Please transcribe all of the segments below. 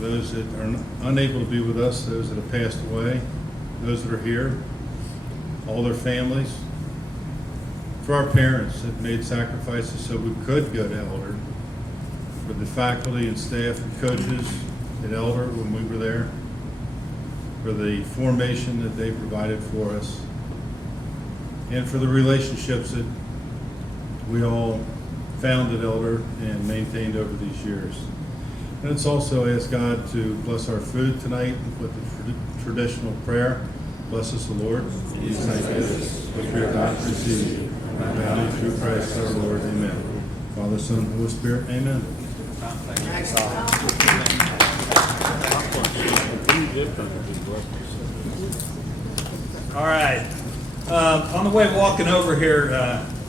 those that are unable to be with us, those that have passed away, those that are here, all their families, for our parents that made sacrifices so we could go to Elder, for the faculty and staff and coaches at Elder when we were there, for the formation that they provided for us, and for the relationships that we all found at Elder and maintained over these years. And it's also ask God to bless our food tonight with the traditional prayer. Bless us, the Lord. These thanksgivings, which we are about to receive. Bounty through Christ our Lord. Amen. Father, Son, and Holy Spirit. Amen. All right. On the way walking over here,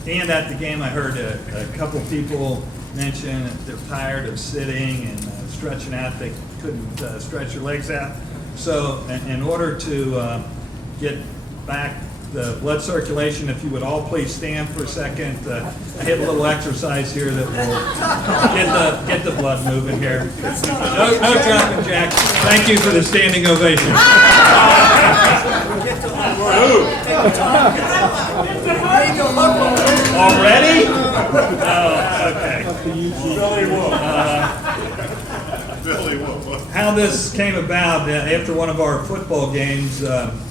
and at the game, I heard a couple people mention that they're tired of sitting and stretching out. They couldn't stretch their legs out. So in order to get back the blood circulation, if you would all please stand for a second. I have a little exercise here that will get the blood moving here. No jumping jacks. Thank you for the standing ovation. Already? Oh, okay. How this came about, after one of our football games,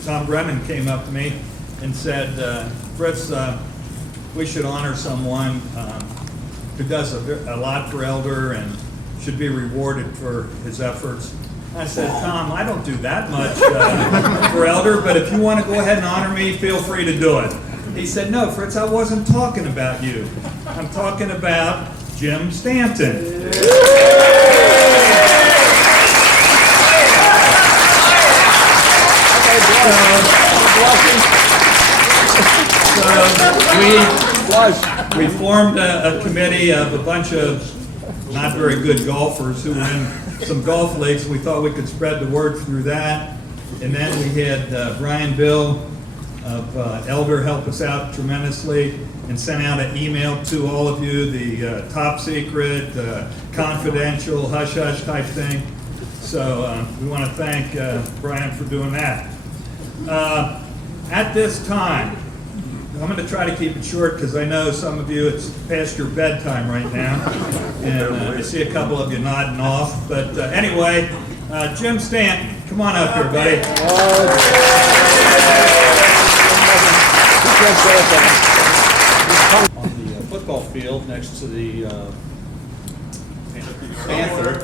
Tom Brennan came up to me and said, Fritz, we should honor someone who does a lot for Elder and should be rewarded for his efforts. I said, Tom, I don't do that much for Elder, but if you want to go ahead and honor me, feel free to do it. He said, no, Fritz, I wasn't talking about you. I'm talking about Jim Stanton. So we formed a committee of a bunch of not very good golfers who were in some golf leagues. We thought we could spread the word through that. And then we had Brian Bill of Elder help us out tremendously and sent out an email to all of you, the top secret, confidential, hush-hush type thing. So we want to thank Brian for doing that. At this time, I'm going to try to keep it short because I know some of you, it's past your bedtime right now. And I see a couple of you nodding off. But anyway, Jim Stanton, come on up here, buddy. On the football field next to the Panther.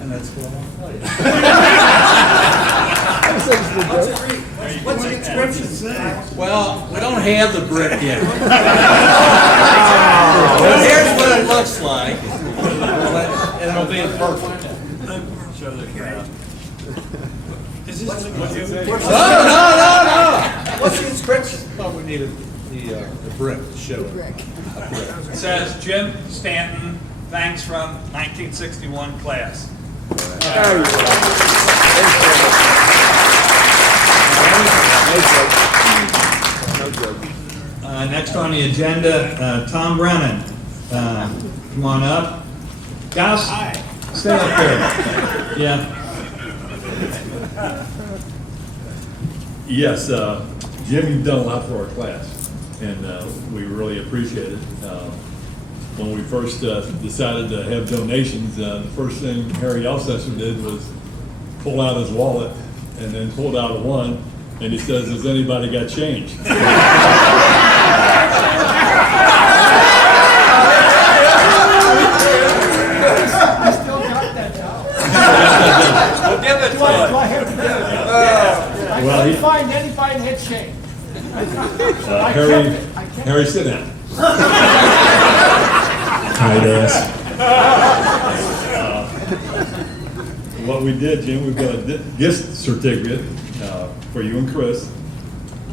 And that's What's the inscription say? well, we don't have the brick yet. Here's what it looks like. And it'll be perfect. Show the crowd. No. What's the inscription? Well, we needed the brick to show it. It says, Jim Stanton, thanks from 1961 class. Next on the agenda, Tom Brennan. Come on up. Guys, stay up there. Yeah. Yes, Jim, you've done a lot for our class, and we really appreciate it. When we first decided to have donations, the first thing Harry Alcester did was pull out his wallet and then pulled out a one, and he says, has anybody got change? We'll give it to Do I him. have to do it? Well, I he- couldn't find anybody that had change. Harry, sit down. Tight ass. What we did, Jim, we've got a gift certificate for you and Chris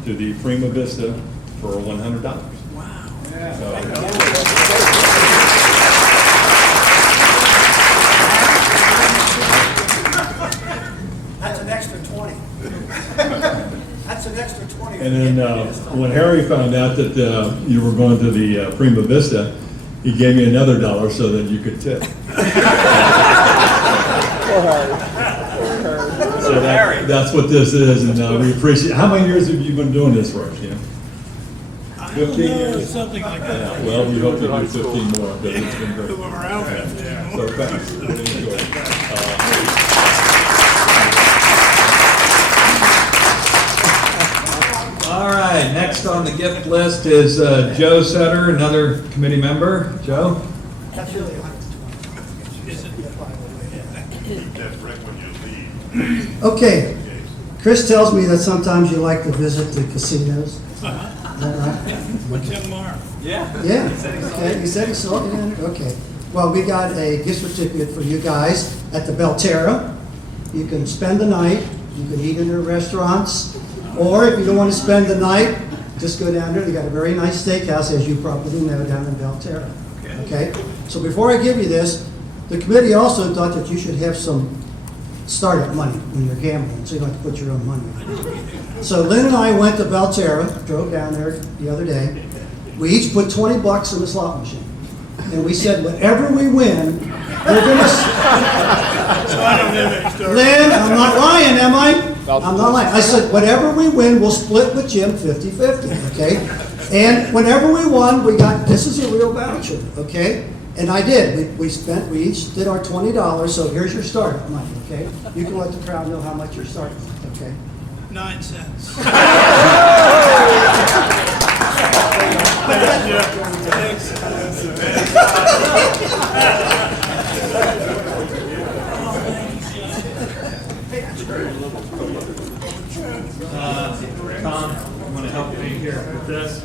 to the Prima Vista for $100. Wow. That's an extra 20. That's an extra 20. And then when Harry found out that you were going to the Prima Vista, he gave me another $1 so that you could tip. So that's what this is, and we appreciate. How many years have you been doing this for us, Jim? 15 years? Something like that. Yeah, well, we hope to do 15 more, but it's been great. We're around 15 So thanks. Really enjoyed it. All right, next on the gift list is Joe Sutter, another committee member. Joe? That's really 120. Okay, Chris tells me that sometimes you like to visit the casinos. Is that right? What's in Mark? Yeah. Yeah, okay, you said he saw it, yeah, okay. Well, we got a gift certificate for you guys at the Belterra. You can spend the night, you can eat in their restaurants, or if you don't want to spend the night, just go down there. They got a very nice steakhouse, as you probably know, down in Belterra. Okay, so before I give you this, the committee also thought that you should have some startup money when you're gambling, so you don't have to put your own money in. So Lynn and I went to Belterra, drove down there the other day. We each put $20 in the slot machine. And we said, whatever we win, we're gonna... Lynn, I'm not lying, am I? I'm not lying. I said, whatever we win, we'll split with Jim 50-50, okay? And whenever we won, we got, this is a real voucher, okay? And I did. We each did our $20, so here's your startup money, okay? You can let the crowd know how much you're starting with, okay? 9 cents. Tom, you want to help me here with this?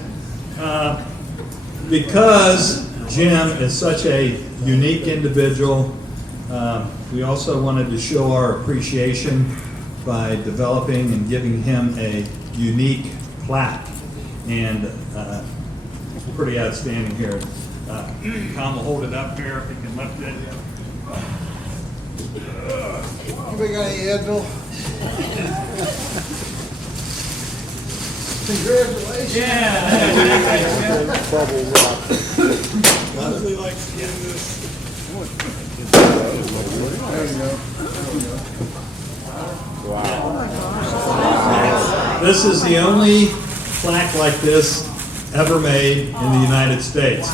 Because Jim is such a unique individual, we also wanted to show our appreciation by developing and giving him a unique plaque. And it's pretty outstanding here. Tom will hold it up here if he can lift it. Anybody got any Advil? Congratulations. Leslie likes getting this. This is the only plaque like this ever made in the United States.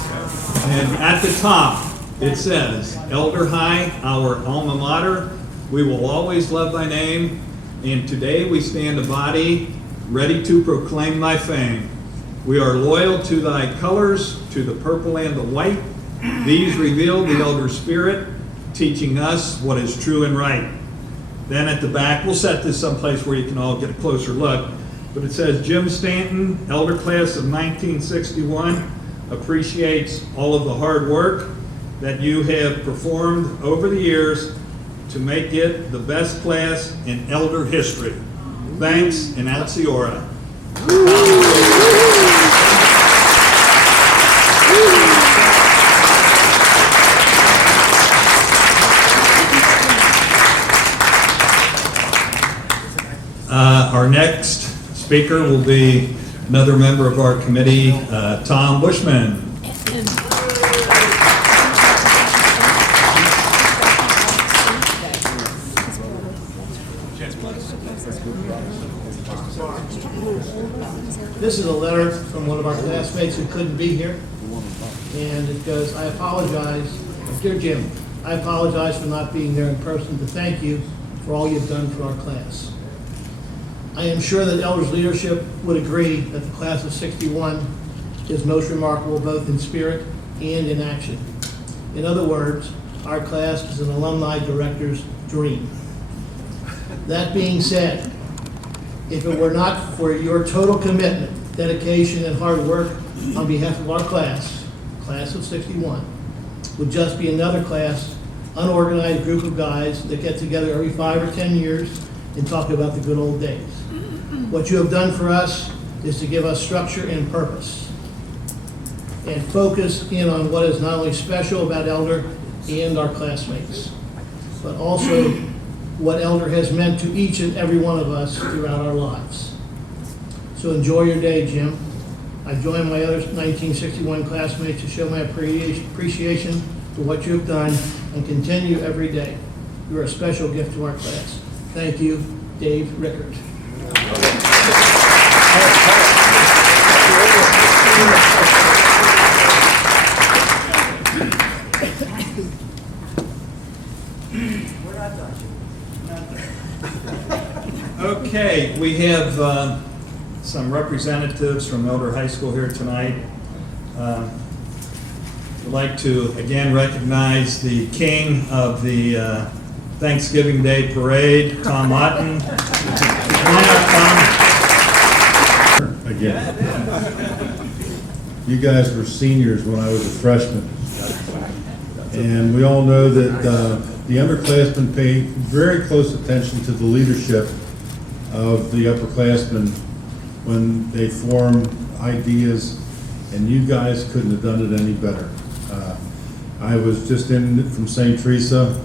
And at the top, it says, Elder High, our alma mater, we will always love thy name, and today we stand a body ready to proclaim thy fame. We are loyal to thy colors, to the purple and the white. These reveal the elder spirit, teaching us what is true and right. Then at the back, we'll set this someplace where you can all get a closer look, but it says, Jim Stanton, elder class of 1961, appreciates all of the hard work that you have performed over the years to make it the best class in elder history. Thanks, and Alciora. Our next speaker will be another member of our committee, Tom Bushman. This is a letter from one of our classmates who couldn't be here. And it goes, I apologize, dear Jim, I apologize for not being there in person to thank you for all you've done for our class. I am sure that elders' leadership would agree that the class of '61 is most remarkable both in spirit and in action. In other words, our class is an alumni director's dream. That being said, if it were not for your total commitment, dedication, and hard work on behalf of our class of '61, would just be another class, unorganized group of guys that get together every 5 or 10 years and talk about the good old days. What you have done for us is to give us structure and purpose and focus in on what is not only special about Elder and our classmates, but also what Elder has meant to each and every one of us throughout our lives. So enjoy your day, Jim. I join my other 1961 classmates to show my appreciation for what you've done and continue every day. You are a special gift to our class. Thank you, Dave Rickard. We're not done. Okay, we have some representatives from Elder High School here tonight. I'd like to again recognize the king of the Thanksgiving Day Parade, Tom Otten. Come on up, Tom. Again. You guys were seniors when I was a freshman. And we all know that the underclassmen pay very close attention to the leadership of the upperclassmen when they form ideas, and you guys couldn't have done it any better. I was just in from St. Teresa,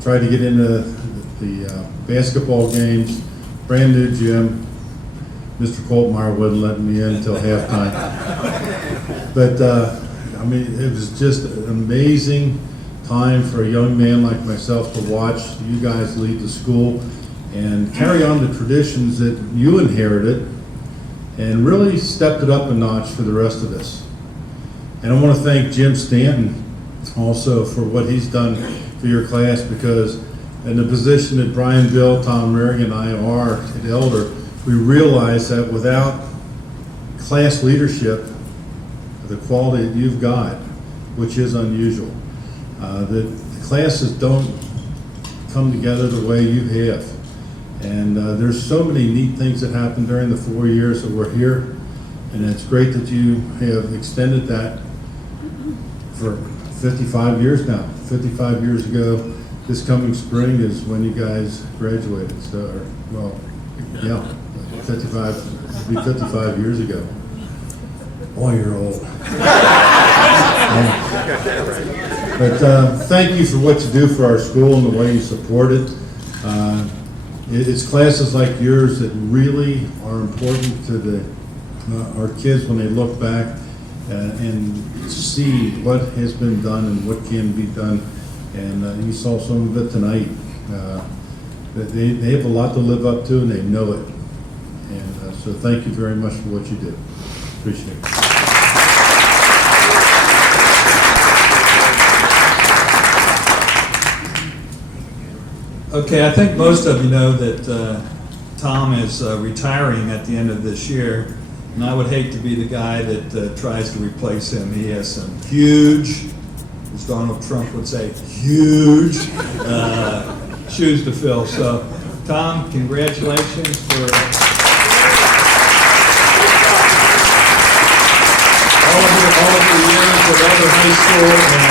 tried to get into the basketball games, brand new gym. Mr. Coltmeyer wouldn't let me in until halftime. But I mean, it was just an amazing time for a young man like myself to watch you guys lead the school and carry on the traditions that you inherited and really stepped it up a notch for the rest of us. And I want to thank Jim Stanton also for what he's done for your class, because in the position that Brian, Bill, Tom, Mary, and I are at Elder, we realize that without class leadership, the quality that you've got, which is unusual, that the classes don't come together the way you have. And there's so many neat things that happened during the 4 years that we're here, and it's great that you have extended that for 55 years now. 55 years ago, this coming spring is when you guys graduated. So, well, yeah, 55, it'll be 55 years ago. Boy, you're old. But thank you for what you do for our school and the way you support it. It's classes like yours that really are important to our kids when they look back and see what has been done and what can be done. And you saw some of it tonight. They have a lot to live up to, and they know it. And so thank you very much for what you do. Appreciate it. Okay, I think most of you know that Tom is retiring at the end of this year, and I would hate to be the guy that tries to replace him. He has some huge, as Donald Trump would say, huge shoes to fill. So, Tom, congratulations for all of your years at Elder High School, and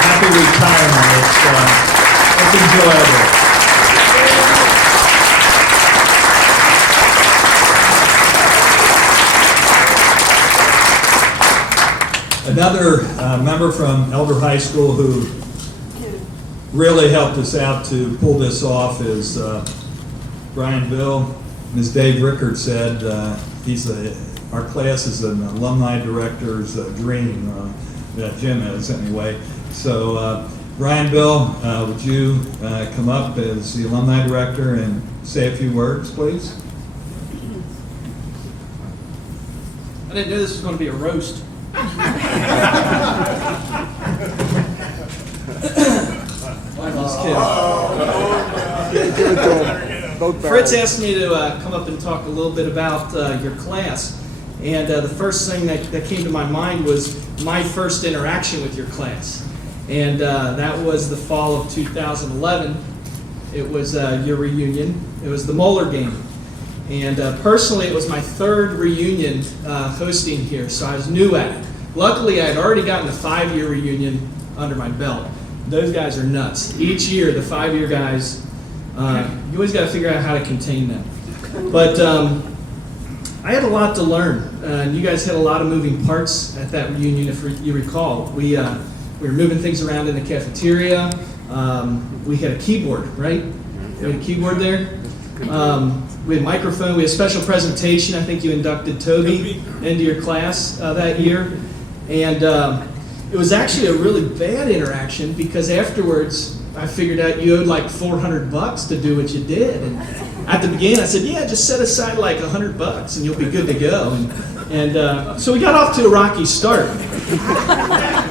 happy retirement. It's enjoyable. Another member from Elder High School who really helped us out to pull this off is Brian Bill. And as Dave Rickard said, our class is an alumni director's dream, that Jim is anyway. So Brian Bill, would you come up as the alumni director and say a few words, please? I didn't know this was going to be a roast. I'm just kidding. Fritz asked me to come up and talk a little bit about your class. And the first thing that came to my mind was my first interaction with your class. And that was the fall of 2011. It was your reunion. It was the Moeller game. And personally, it was my third reunion hosting here, so I was new at it. Luckily, I had already gotten a 5-year reunion under my belt. Those guys are nuts. Each year, the 5-year guys, you always got to figure out how to contain them. But I had a lot to learn. You guys had a lot of moving parts at that reunion, if you recall. We were moving things around in the cafeteria. We had a keyboard, right? We had a keyboard there. We had microphone. We had a special presentation. I think you inducted Toby into your class that year. And it was actually a really bad interaction because afterwards I figured out you owed like $400 to do what you did. And at the beginning I said, yeah, just set aside like $100 and you'll be good to go. And so we got off to a rocky start,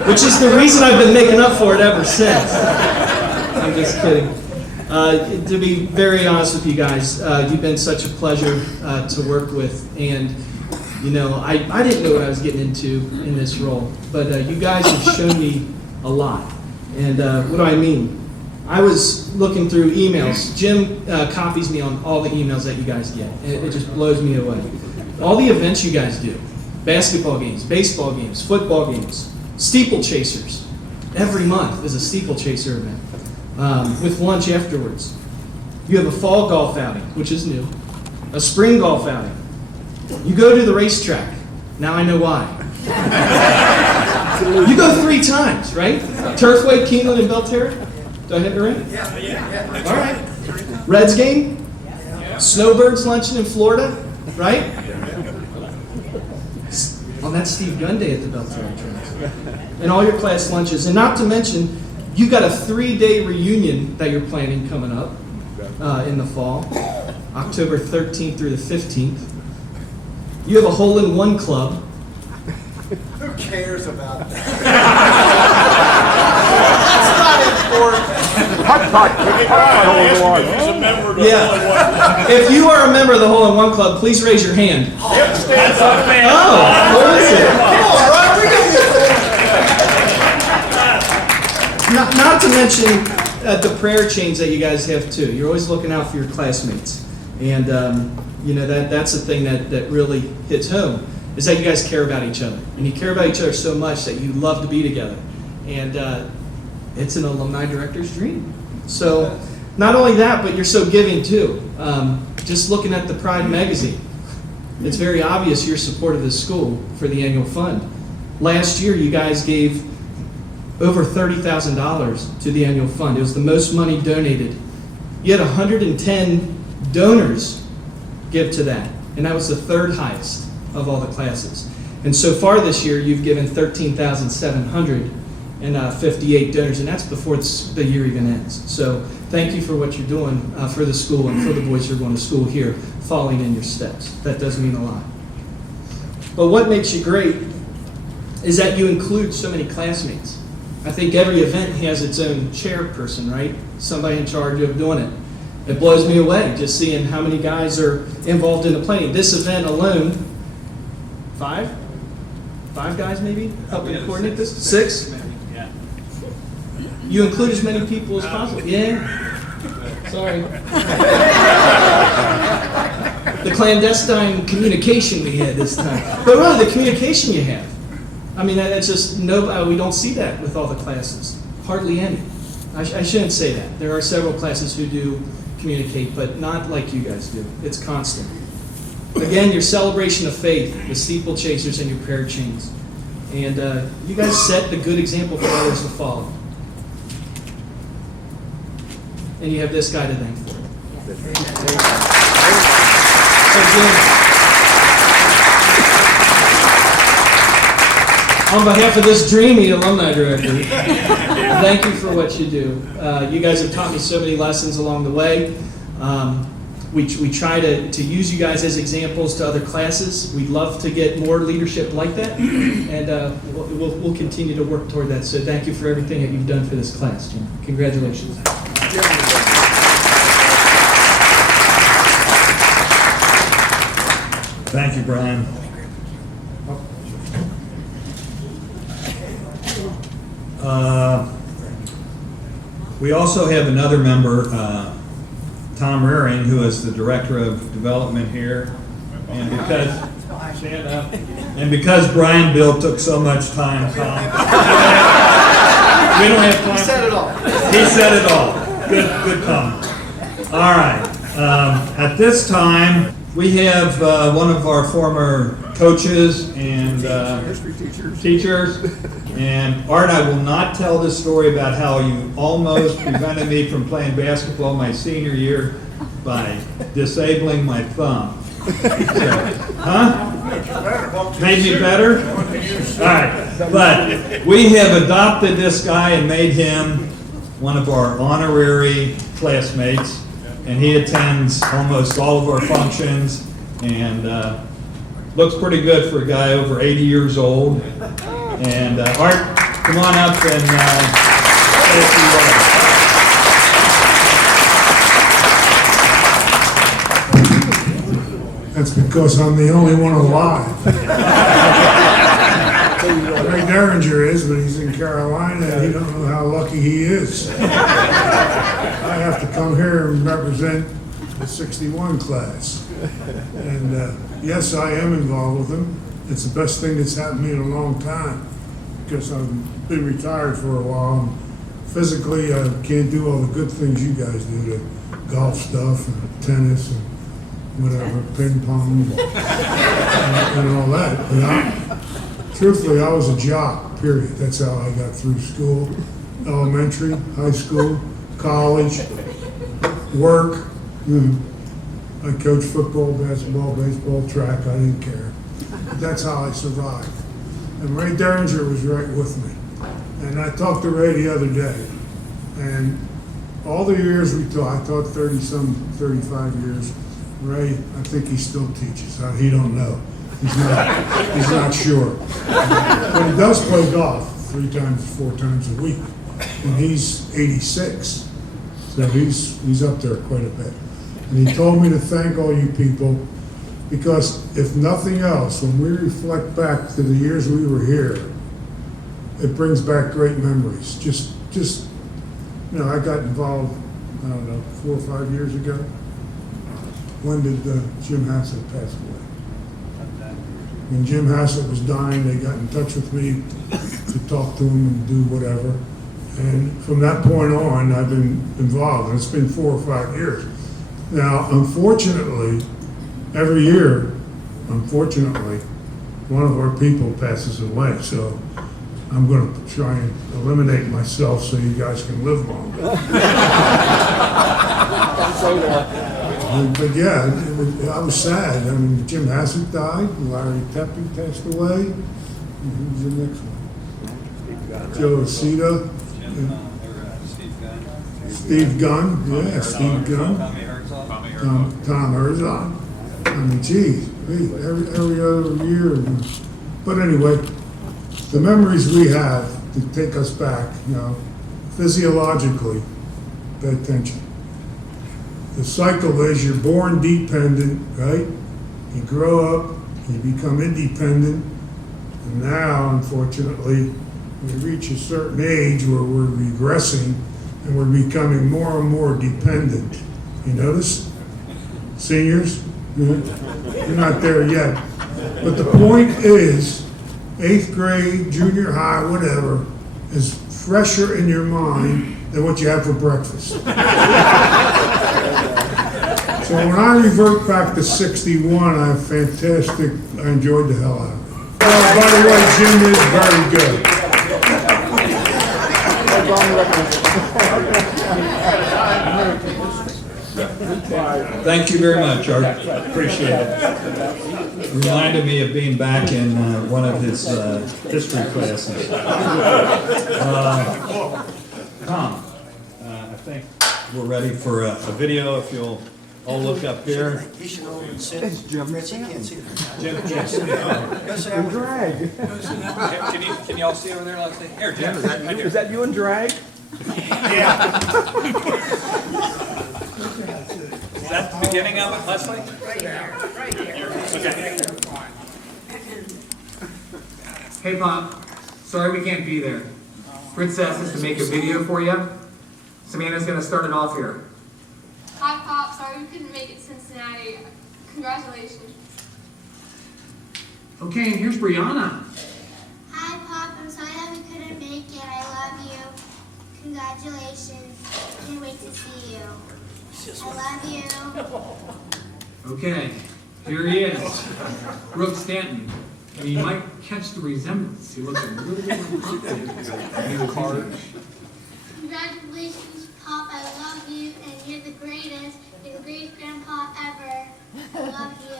which is the reason I've been making up for it ever since. I'm just kidding. To be very honest with you guys, you've been such a pleasure to work with, and you know, I didn't know what I was getting into in this role, but you guys have shown me a lot. And what do I mean? I was looking through emails. Jim copies me on all the emails that you guys get. It just blows me away. All the events you guys do, basketball games, baseball games, football games, steeplechasers. Every month is a steeplechaser event. With lunch afterwards. You have a fall golf outing, which is new, a spring golf outing. You go to the racetrack. Now I know why. You go 3 times, right? Turfway, Keeneland, and Belterra? Do I hit it right? Yeah. All right. Reds game? Snowbirds luncheon in Florida, right? Well, that's Steve Gunn Day at the Belterra Trails. And all your class lunches. And not to mention, you got a 3-day reunion that you're planning coming up in the fall, October 13th through the 15th. You have a hole-in-one club. Who cares about that? Yeah. If you are a member of the hole-in-one club, please raise your hand. Oh, what is it? Come on, Ryan, we got this. Not to mention the prayer chains that you guys have too. You're always looking out for your classmates, and you know that's the thing that really hits home is that you guys care about each other, and you care about each other so much that you love to be together, and it's an alumni director's dream. So not only that, but you're so giving too. Just looking at the Pride magazine, it's very obvious your support of the school for the annual fund. Last year, you guys gave over $30,000 to the annual fund. It was the most money donated. You had 110 donors give to that, and that was the 3rd highest of all the classes. And so far this year, you've given 13,758 donors, and that's before the year even ends. So thank you for what you're doing for the school and for the boys who are going to school here, following in your steps. That does mean a lot. But what makes you great is that you include so many classmates. I think every event has its own chairperson, right? Somebody in charge of doing it. It blows me away just seeing how many guys are involved in the planning. This event alone, 5 guys maybe helping coordinate this? 6? Yeah. You include as many people as possible. Yeah. Sorry. The clandestine communication we had this time. But really, the communication you have. I mean, that's just we don't see that with all the classes. Hardly any. I shouldn't say that. There are several classes who do communicate, but not like you guys do. It's constant. Again, your celebration of faith, the steeplechasers and your prayer chains. And you guys set the good example for others to follow. And you have this guy to thank for it. So, Jim, on behalf of this dreamy alumni director, thank you for what you do. You guys have taught me so many lessons along the way. We try to use you guys as examples to other classes. We'd love to get more leadership like that, and we'll continue to work toward that. So thank you for everything that you've done for this class, Jim. Congratulations. Thank you, Brian. We also have another member, Tom Rearing, who is the Director of Development here. And because Brian Bill took so much time, Tom, we don't have time. He said it all. He said it all. Good comment. All right. At this time, we have one of our former coaches and teachers. And Art, I will not tell this story about how you almost prevented me from playing basketball my senior year by disabling my thumb. Huh? Made me better? All right. But we have adopted this guy and made him one of our honorary classmates. And he attends almost all of our functions and looks pretty good for a guy over 80 years old. And Art, come on up and say a few words. That's because I'm the only one alive. Ray Derringer is, but he's in Carolina, and he don't know how lucky he is. I have to come here and represent the 61 class. And yes, I am involved with them. It's the best thing that's happened to me in a long time, because I've been retired for a while. Physically, I can't do all the good things you guys do, the golf stuff and tennis and whatever, ping pong and all that. But truthfully, I was a jock, period. That's how I got through school, elementary, high school, college, work. I coached football, basketball, baseball, track. I didn't care. But that's how I survived. And Ray Derringer was right with me. And I talked to Ray the other day. And all the years we taught, I taught 35 years. Ray, I think he still teaches. He don't know. He's not sure. But he does play golf 4 times a week. And he's 86. So he's up there quite a bit. And he told me to thank all you people, because if nothing else, when we reflect back to the years we were here, it brings back great memories. Just I got involved, I don't know, 4 or 5 years ago. When did Jim Hassett pass away? When Jim Hassett was dying, they got in touch with me to talk to him and do whatever. And from that point on, I've been involved, and it's been 4 or 5 years. Now, unfortunately, every year, one of our people passes away. So I'm going to try and eliminate myself so you guys can live longer. But yeah, I was sad. I mean, Jim Hassett died, Larry Tepe passed away. Who's the next one? Joe Acita. Steve Gunn, yeah, Steve Gunn. Tom Herzog. I mean, geez, every other year. But anyway, the memories we have to take us back, physiologically, pay attention. The cycle is you're born dependent, right? You grow up, you become independent, and now, unfortunately, we reach a certain age where we're regressing and we're becoming more and more dependent. You notice? Seniors? You're not there yet. But the point is, 8th grade, junior high, whatever, is fresher in your mind than what you have for breakfast. So when I revert back to 61, I enjoyed the hell out of it. Oh, by the way, Jim is very good. Thank you very much, Art. Appreciate it. Reminded me of being back in one of his history classes. Tom, I think we're ready for a video. If you'll all look up here. He should hold and sit. Fritz, he can't see that. Jim can't sit down. Go sit down. Drag. Can y'all see over there? Let's see. Here, Jim. Is that you in drag? Yeah. Is that the beginning of it, Leslie? Right here, right here. Okay. Hey, Pop. Sorry we can't be there. Fritz asked us to make a video for you. Samantha's going to start it off here. Hi, Pop. Sorry we couldn't make it to Cincinnati. Congratulations. Okay, and here's Brianna. Hi, Pop. I'm sorry that we couldn't make it. I love you. Congratulations. Can't wait to see you. I love you. Okay, Here he is, Brooke Stanton. And you might catch the resemblance. He looks a little bit hard. Congratulations, Pop. I love you, and you're the greatest. You're the greatest grandpa ever. I love you.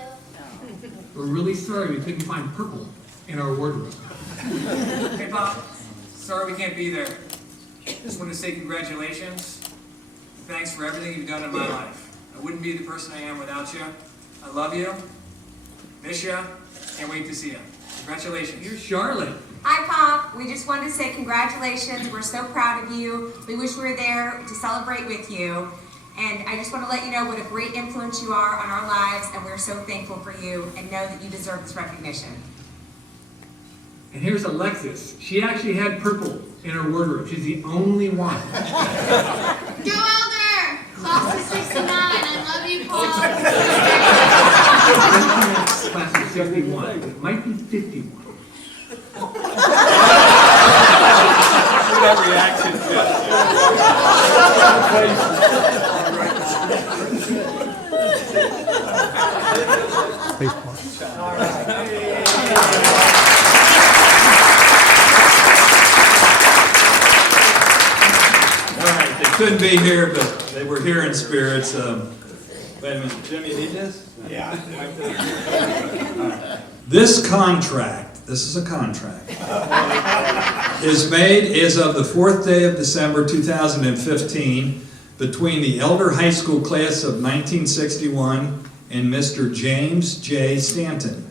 We're really sorry we couldn't find purple in our wardrobe. Hey, Pop. Sorry we can't be there. Just want to say congratulations. Thanks for everything you've done in my life. I wouldn't be the person I am without you. I love you. Miss you. Can't wait to see you. Congratulations. Here's Charlotte. Hi, Pop. We just wanted to say congratulations. We're so proud of you. We wish we were there to celebrate with you. And I just want to let you know what a great influence you are on our lives, and we're so thankful for you and know that you deserve this recognition. And here's Alexis. She actually had purple in her wardrobe. She's the only one. Joe Elder! Class of 69. I love you, Paul. Class of 71. It might be 51. That reaction. Couldn't be here, but they were here in spirit. So, wait a minute, Jim, you need this? Yeah. This contract, this is a contract, is made as of the 4th day of December 2015 between the Elder High School class of 1961 and Mr. James J. Stanton.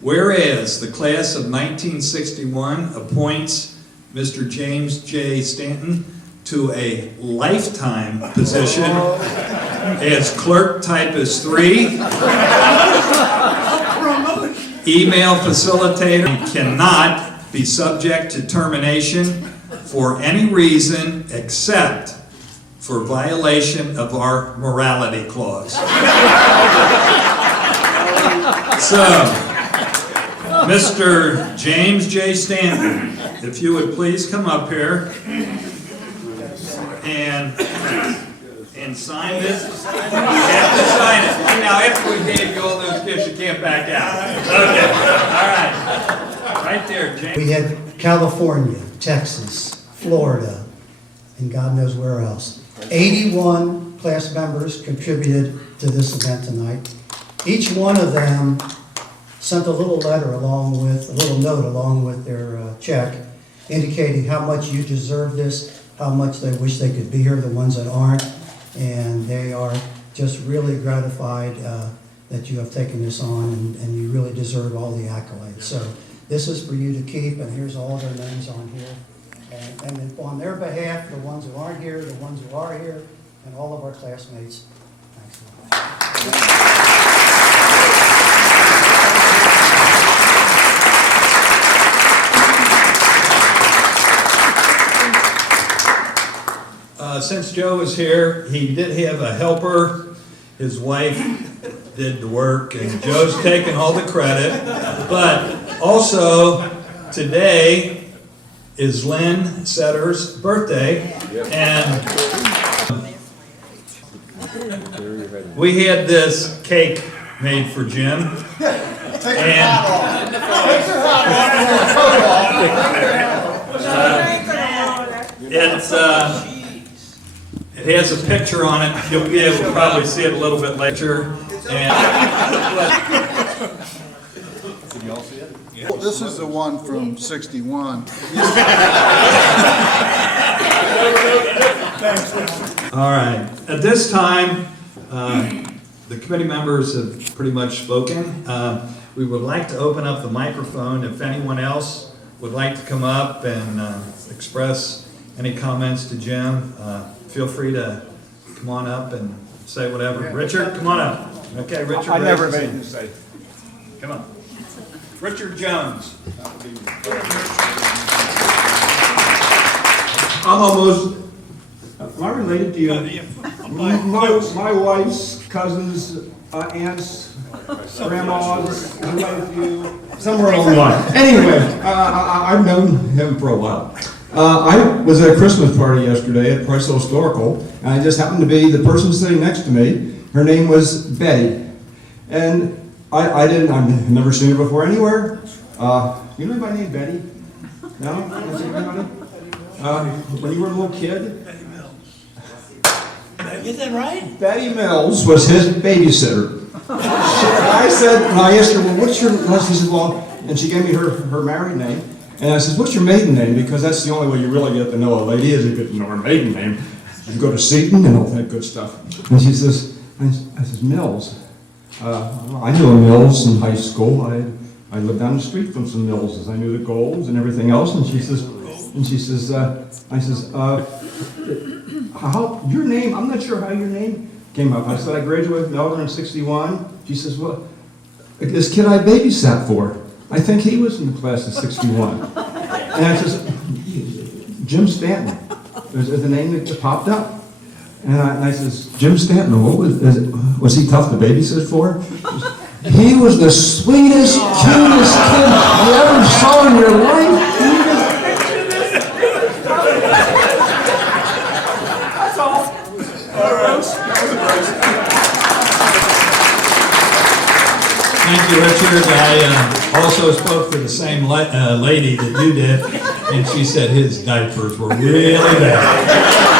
Whereas the class of 1961 appoints Mr. James J. Stanton to a lifetime position as clerk typist 3, email facilitator, and cannot be subject to termination for any reason except for violation of our morality clause. So, Mr. James J. Stanton, if you would please come up here and sign this. You have to sign it. Now, after we gave you all those gifts, you can't back out. Okay. All right. Right there, James. We had California, Texas, Florida, and God knows where else. 81 class members contributed to this event tonight. Each one of them sent a little letter along with, a little note along with their check, indicating how much you deserve this, how much they wish they could be here, the ones that aren't, and they are just really gratified that you have taken this on, and you really deserve all the accolades. So this is for you to keep, and here's all their names on here. And on their behalf, the ones who aren't here, the ones who are here, and all of our classmates, thanks a lot. Since Joe was here, he did have a helper. His wife did the work, and Joe's taking all the credit. But also, today is Lynn Setter's birthday, and we had this cake made for Jim. And it has a picture on it. You'll be able to probably see it a little bit later. Well, this is the one from 61. All right. At this time, the committee members have pretty much spoken. We would like to open up the microphone. If anyone else would like to come up and express any comments to Jim, feel free to come on up and say whatever. Richard, come on up. Okay, Richard. I never made you say. Come on. Richard Jones. I'm almost, am I related to you? My wife's cousins, aunts, grandmas, I'm related to you, somewhere along the line. Anyway, I've known him for a while. I was at a Christmas party yesterday at Price Historical, and I just happened to be the person sitting next to me. Her name was Betty. And I've never seen her before anywhere. You know anybody named Betty? No? Is there anybody? When you were a little kid? Betty Mills. Did I get that right? Betty Mills was his babysitter. I said, and I asked her, well, what's your last name? She said, well, and she gave me her married name. And I said, what's your maiden name? Because that's the only way you really get to know a lady is you get to know her maiden name. You go to Seton and all that good stuff. And she says, I says, Mills. I knew a Mills in high school. I lived down the street from some Millses. I knew the Golds and everything else. And she says, I says, how, your name, I'm not sure how your name came up. I said, I graduated from Elder in 61. She says, well, this kid I babysat for, I think he was in the class of 61. And I says, Jim Stanton is the name that popped up. And I says, Jim Stanton, what was he tough to babysit for? He was the sweetest, cutest kid you ever saw in your life. That's all. Thank you, Richard. I also spoke to the same lady that you did, and she said his diapers were really bad.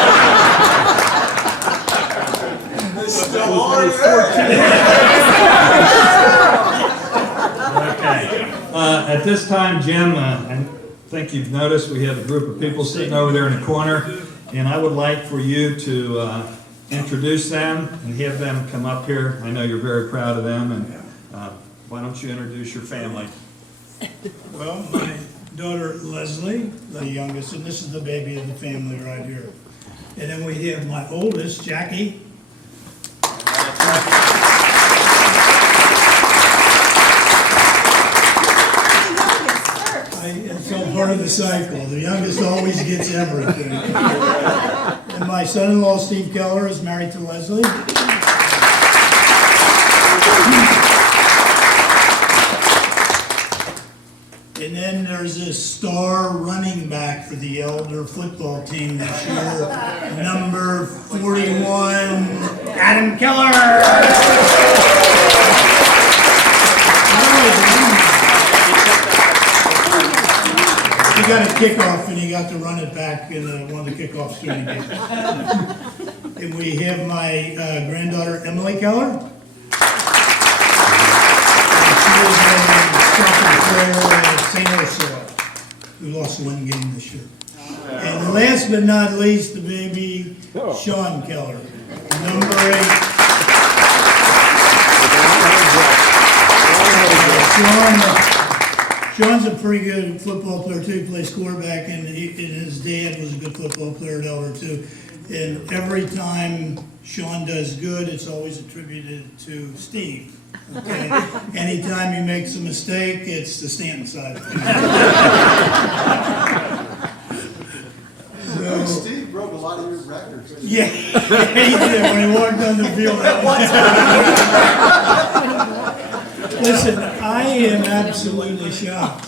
Okay. At this time, Jim, I think you've noticed we have a group of people sitting over there in the corner, and I would like for you to introduce them and have them come up here. I know you're very proud of them, and why don't you introduce your family? Well, my daughter Leslie, the youngest, and this is the baby of the family right here. And then we have my oldest, Jackie. It's all part of the cycle. The youngest always gets everything. And my son-in-law, Steve Keller, is married to Leslie. And then there's this star running back for the Elder football team this year, number 41, Adam Keller. He got a kickoff and he got to run it back in one of the kickoffs during the game. And we have my granddaughter, Emily Keller. St. Ursula, who lost one game this year. And last but not least, the baby, Sean Keller, number 8. Sean's a pretty good football player too. He plays quarterback, and his dad was a good football player at Elder too. And every time Sean does good, it's always attributed to Steve. Okay. Anytime he makes a mistake, it's the Stanton side. So, Steve broke a lot of your records. yeah, he did when he walked on the field. Listen, I am absolutely shocked.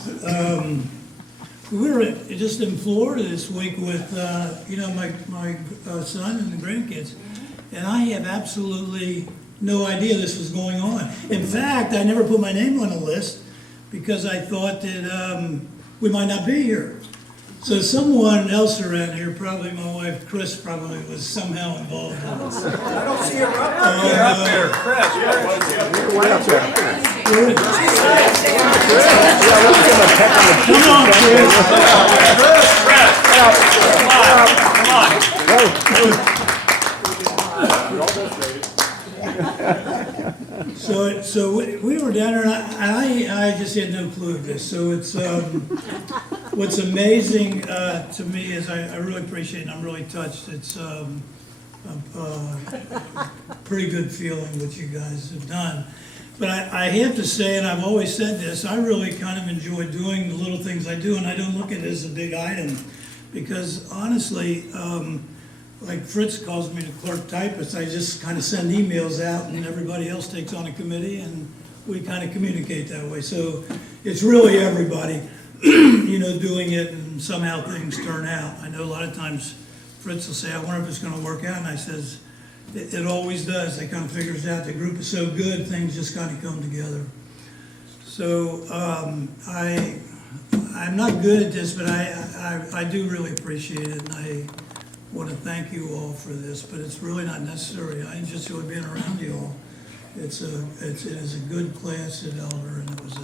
We were just in Florida this week with my son and the grandkids, and I have absolutely no idea this was going on. In fact, I never put my name on the list because I thought that we might not be here. So someone else around here, probably my wife Chris, probably was somehow involved in this. I don't see her up there. You're up there, Chris. Way up there. Come on, Chris. So we were down there, and I just had no clue of this. So it's what's amazing to me is I really appreciate it, and I'm really touched. It's a pretty good feeling what you guys have done. But I have to say, and I've always said this, I really kind of enjoy doing the little things I do, and I don't look at it as a big item. Because honestly, like Fritz calls me the clerk typist, I just kind of send emails out and everybody else takes on a committee and we kind of communicate that way. So it's really everybody, doing it, and somehow things turn out. I know a lot of times Fritz will say, I wonder if it's going to work out, and I says, it always does. It kind of figures out the group is so good, things just kind of come together. So I'm not good at this, but I do really appreciate it, and I want to thank you all for this, but it's really not necessary. I just enjoy being around you all. It is a good class at Elder, and it was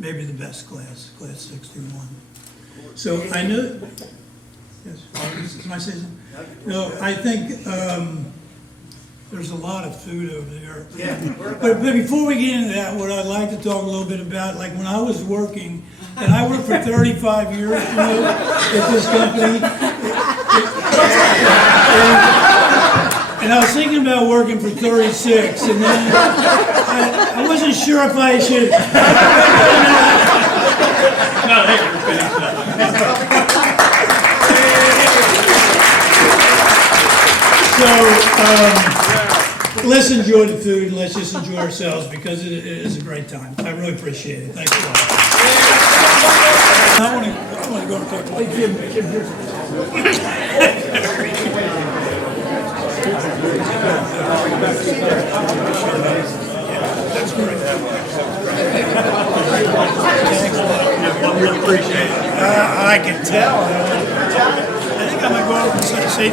maybe the best class, class 61. So I know, yes, am I saying something? No, I think there's a lot of food over there. Yeah. But before we get into that, what I'd like to talk a little bit about, like when I was working, and I worked for 35 years at this company. And I was thinking about working for 36, and then I wasn't sure if I should. So let's enjoy the food, and let's just enjoy ourselves, because it is a great time. I really appreciate it. Thanks a lot. I want to go and talk to Jim. That's great. I really appreciate it. I can tell. I think I'm going to go over and say